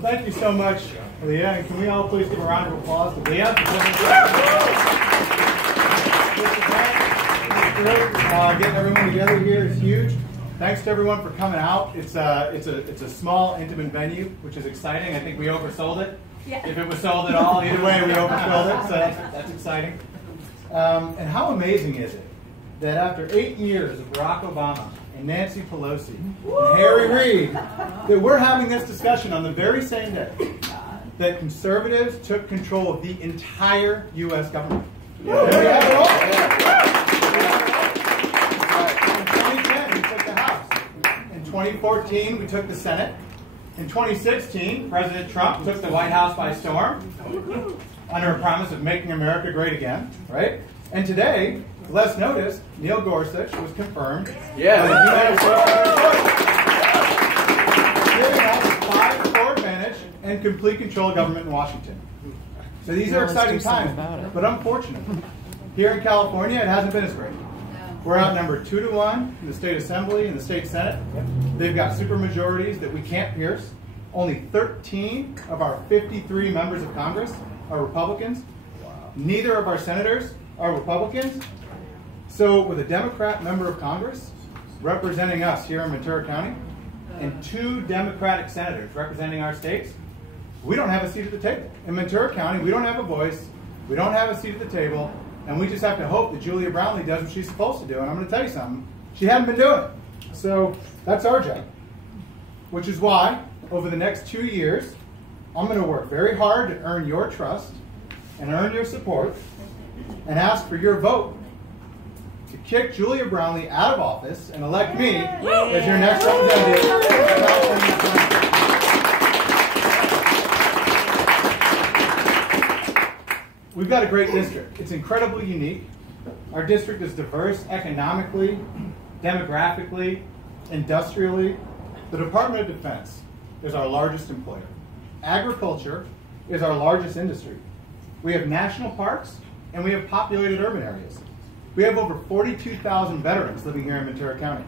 Well, thank you so much, Leah. And can we all please give a round of applause to Leah? Getting everyone together here is huge. Thanks to everyone for coming out. It's a small, intimate venue, which is exciting. I think we oversold it. Yeah. If it was sold at all, either way, we oversold it. So that's exciting. And how amazing is it that after 8 years of Barack Obama and Nancy Pelosi and Harry Reid, that we're having this discussion on the very same day that conservatives took control of the entire U.S. government. Yeah. And we have it all. In 2010, we took the House. In 2014, we took the Senate. In 2016, President Trump took the White House by storm under a promise of making America great again, right? And today, less notice, Neil Gorsuch was confirmed. Yeah. Giving us 5-4 advantage and complete control of government in Washington. So these are exciting times, but unfortunately, here in California, it hasn't been as great. We're outnumbered 2-1 in the state assembly and the state senate. They've got supermajorities that we can't pierce. Only 13 of our 53 members of Congress are Republicans. Neither of our senators are Republicans. So with a Democrat member of Congress representing us here in Ventura County and 2 Democratic senators representing our states, we don't have a seat at the table. In Ventura County, we don't have a voice, we don't have a seat at the table, and we just have to hope that Julia Brownlee does what she's supposed to do. And I'm going to tell you something, she hasn't been doing it. So that's our job, which is why over the next 2 years, I'm going to work very hard to earn your trust and earn your support and ask for your vote to kick Julia Brownlee out of office and elect me as your next representative. We've got a great district. It's incredibly unique. Our district is diverse economically, demographically, industrially. The Department of Defense is our largest employer. Agriculture is our largest industry. We have national parks, and we have populated urban areas. We have over 42,000 veterans living here in Ventura County.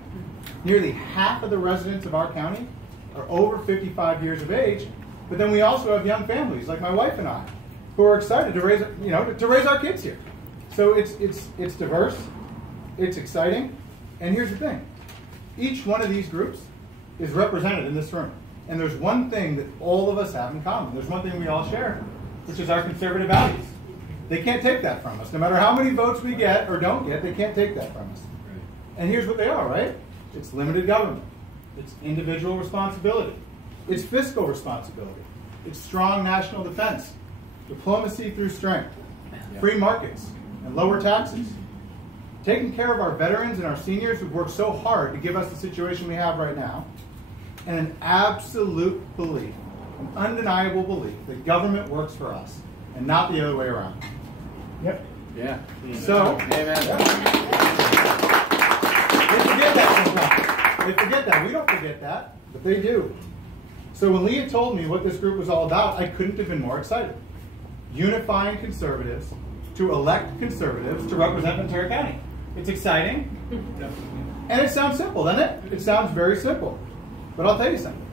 Nearly half of the residents of our county are over 55 years of age, but then we also have young families like my wife and I, who are excited to raise our kids here. So it's diverse, it's exciting, and here's the thing. Each one of these groups is represented in this room. And there's one thing that all of us have in common. There's one thing we all share, which is our conservative values. They can't take that from us. No matter how many votes we get or don't get, they can't take that from us. And here's what they are, right? It's limited government. It's individual responsibility. It's fiscal responsibility. It's strong national defense. Diplomacy through strength. Free markets and lower taxes. Taking care of our veterans and our seniors who've worked so hard to give us the situation we have right now. And an absolute belief, an undeniable belief that government works for us and not the other way around. Yep. Yeah. So, they forget that sometimes. They forget that. We don't forget that, but they do. So when Leah told me what this group was all about, I couldn't have been more excited. Unifying conservatives to elect conservatives to represent Ventura County. It's exciting. And it sounds simple, doesn't it? It sounds very simple. But I'll tell you something.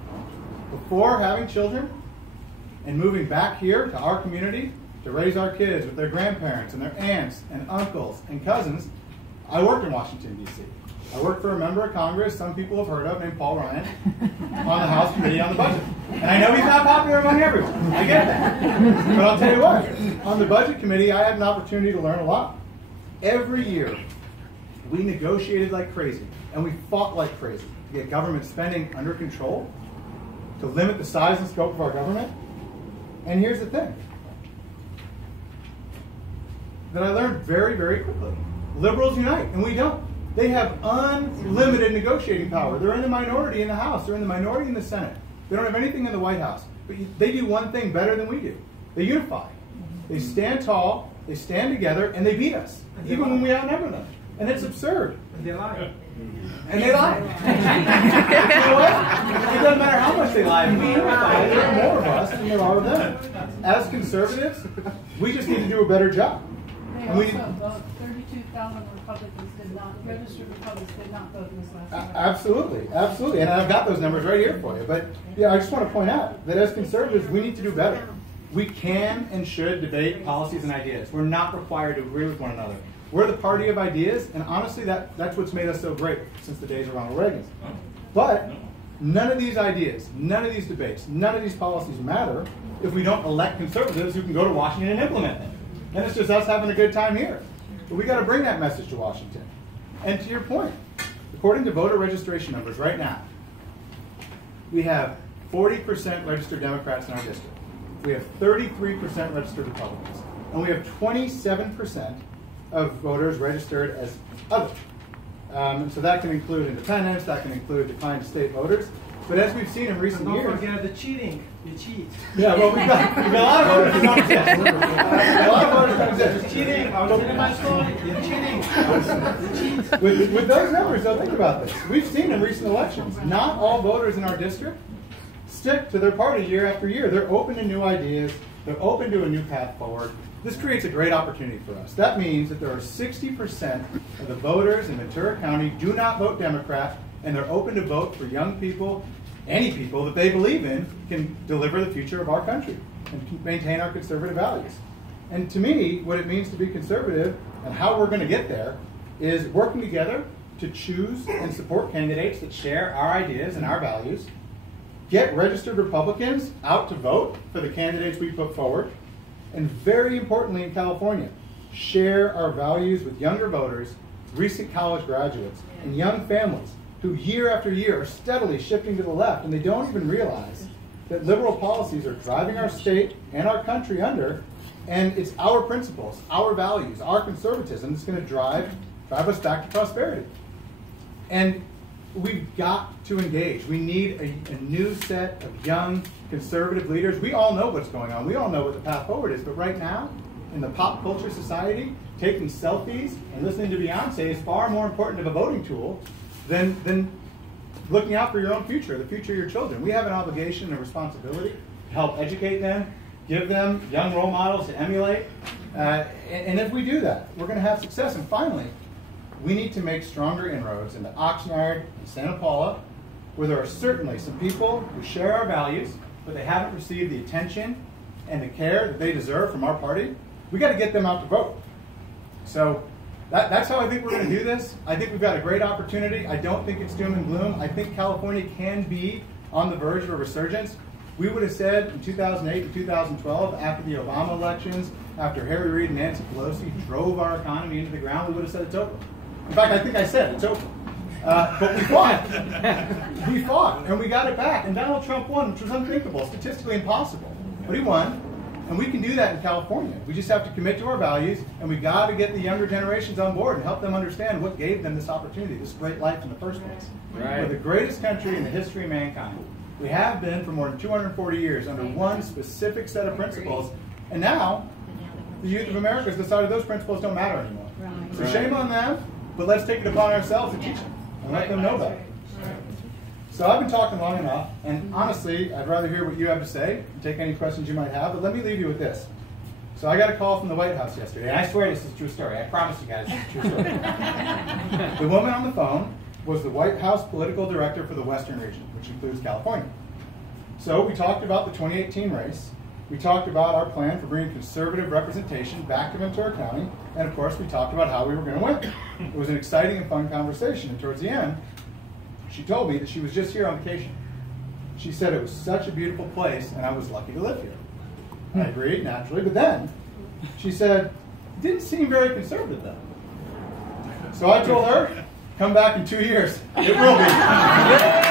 Before having children and moving back here to our community to raise our kids with their grandparents and their aunts and uncles and cousins, I worked in Washington, D.C. I worked for a member of Congress some people have heard of named Paul Ryan on the House Committee on the Budget. And I know he's not popular among everyone. I get that. But I'll tell you what. On the Budget Committee, I had an opportunity to learn a lot. Every year, we negotiated like crazy, and we fought like crazy to get government spending under control, to limit the size and scope of our government. And here's the thing that I learned very, very quickly. Liberals unite, and we don't. They have unlimited negotiating power. They're in the minority in the House. They're in the minority in the Senate. They don't have anything in the White House. But they do one thing better than we do. They unify. They stand tall, they stand together, and they beat us, even when we outnumber them. And it's absurd. And they lie. And they lie. You know what? It doesn't matter how much they lie. We unify. There are more of us than there are of them. As conservatives, we just need to do a better job. They also, 32,000 were registered Republicans did not vote in this last election. Absolutely, absolutely. And I've got those numbers right here for you. But yeah, I just want to point out that as conservatives, we need to do better. We can and should debate policies and ideas. We're not required to agree with one another. We're the party of ideas, and honestly, that's what's made us so great since the days of Ronald Reagan. But none of these ideas, none of these debates, none of these policies matter if we don't elect conservatives who can go to Washington and implement them. And it's just us having a good time here. But we got to bring that message to Washington. And to your point, according to voter registration numbers right now, we have 40% registered Democrats in our district. We have 33% registered Republicans. And we have 27% of voters registered as other. And so that can include independents, that can include declined state voters. But as we've seen in recent years... Don't forget the cheating. You cheat. Yeah, well, we've got a lot of voters who don't exist. A lot of voters don't exist. You're cheating. I was in my story. You're cheating. You cheat. With those numbers, though, think about this. We've seen in recent elections, not all voters in our district stick to their party year after year. They're open to new ideas. They're open to a new path forward. This creates a great opportunity for us. That means that there are 60% of the voters in Ventura County do not vote Democrat, and they're open to vote for young people, any people that they believe in can deliver the future of our country and can maintain our conservative values. And to me, what it means to be conservative and how we're going to get there is working together to choose and support candidates that share our ideas and our values, get registered Republicans out to vote for the candidates we put forward, and very importantly in California, share our values with younger voters, recent college graduates, and young families who year after year are steadily shifting to the left, and they don't even realize that liberal policies are driving our state and our country under, and it's our principles, our values, our conservatism that's going to drive us back to prosperity. And we've got to engage. We need a new set of young conservative leaders. We all know what's going on. We all know what the path forward is. But right now, in the pop culture society, taking selfies and listening to Beyonce is far more important of a voting tool than looking out for your own future, the future of your children. We have an obligation and a responsibility to help educate them, give them young role models to emulate. And if we do that, we're going to have success. And finally, we need to make stronger inroads into Oxnard and Santa Paula, where there are certainly some people who share our values, but they haven't received the attention and the care that they deserve from our party. We got to get them out to vote. So that's how I think we're going to do this. I think we've got a great opportunity. I don't think it's doom and gloom. I think California can be on the verge of a resurgence. We would have said in 2008 and 2012, after the Obama elections, after Harry Reid and Nancy Pelosi drove our economy into the ground, we would have said it's over. In fact, I think I said it's over. But we fought. We fought, and we got it back. And Donald Trump won, which was unthinkable, statistically impossible. But he won, and we can do that in California. We just have to commit to our values, and we got to get the younger generations on board and help them understand what gave them this opportunity, this great life in the first place. Right. We're the greatest country in the history of mankind. We have been for more than 240 years under one specific set of principles, and now the youth of America has decided those principles don't matter anymore. Right. So shame on them, but let's take it upon ourselves to teach them and let them know that. So I've been talking long enough, and honestly, I'd rather hear what you have to say and take any questions you might have, but let me leave you with this. So I got a call from the White House yesterday, and I swear this is a true story. I promise you guys it's a true story. The woman on the phone was the White House political director for the Western region, which includes California. So we talked about the 2018 race. We talked about our plan for bringing conservative representation back to Ventura County, and of course we talked about how we were going to win. It was an exciting and fun conversation, and towards the end, she told me that she was just here on vacation. She said it was such a beautiful place, and I was lucky to live here. I agreed, naturally, but then she said, it didn't seem very conservative though. So I told her, come back in 2 years. It will be.